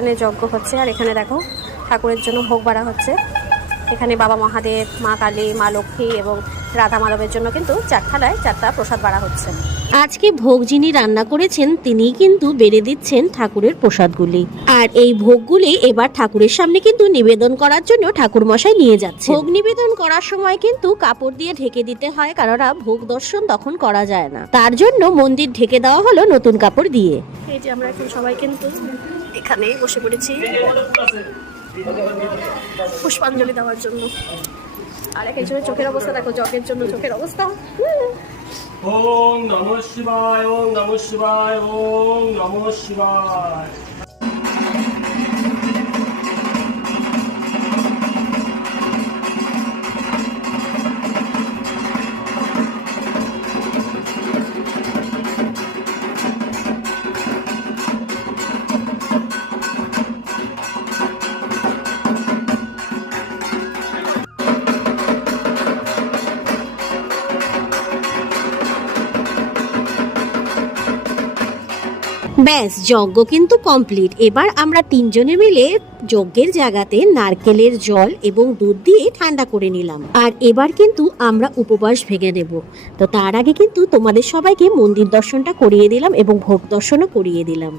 এখানে যজ্ঞ হচ্ছে আর এখানে দেখো ঠাকুরের জন্য ভোগ বাড়া হচ্ছে। এখানে বাবা মহাদেব, মা কালী, মা লক্ষ্মী এবং রাধা মাধবের জন্য কিন্তু 4 থালায় 4টা প্রসাদ বাড়া হচ্ছে। আজকে ভোগ যিনি রান্না করেছেন তিনিই কিন্তু বেড়ে দিচ্ছেন ঠাকুরের প্রসাদগুলি। আর এই ভোগগুলি এবার ঠাকুরের সামনে কিন্তু নিবেদন করার জন্য ঠাকুর মশাই নিয়ে যাচ্ছে। ভোগ নিবেদন করার সময় কিন্তু কাপড় দিয়ে ঢেকে দিতে হয়, কারণ ভোগ দর্শন তখন করা যায় না। তার জন্য মন্দির ঢেকে দেওয়া হলো নতুন কাপড় দিয়ে। এই যে আমরা এখন সবাই কিন্তু এখানে বসে পড়েছি পুষ্পাঞ্জলি দেওয়ার জন্য। আর একজনের চোখের অবস্থা দেখো, যজ্ঞের জন্য চোখের অবস্থা। ওম নমঃ শিবায়, ওম নমঃ শিবায়, ওম নমঃ শিবায়। ব্যাস, যজ্ঞ কিন্তু কমপ্লিট। এবার আমরা 3 জনে মিলে যজ্ঞের জায়গাতে নারকেলের জল এবং দুধ দিয়ে ঠান্ডা করে নিলাম। আর এবার কিন্তু আমরা উপবাস ভেঙে নেব। তো তার আগে কিন্তু তোমাদের সবাইকে মন্দির দর্শনটা করিয়ে দিলাম এবং ভোগ দর্শনও করিয়ে দিলাম।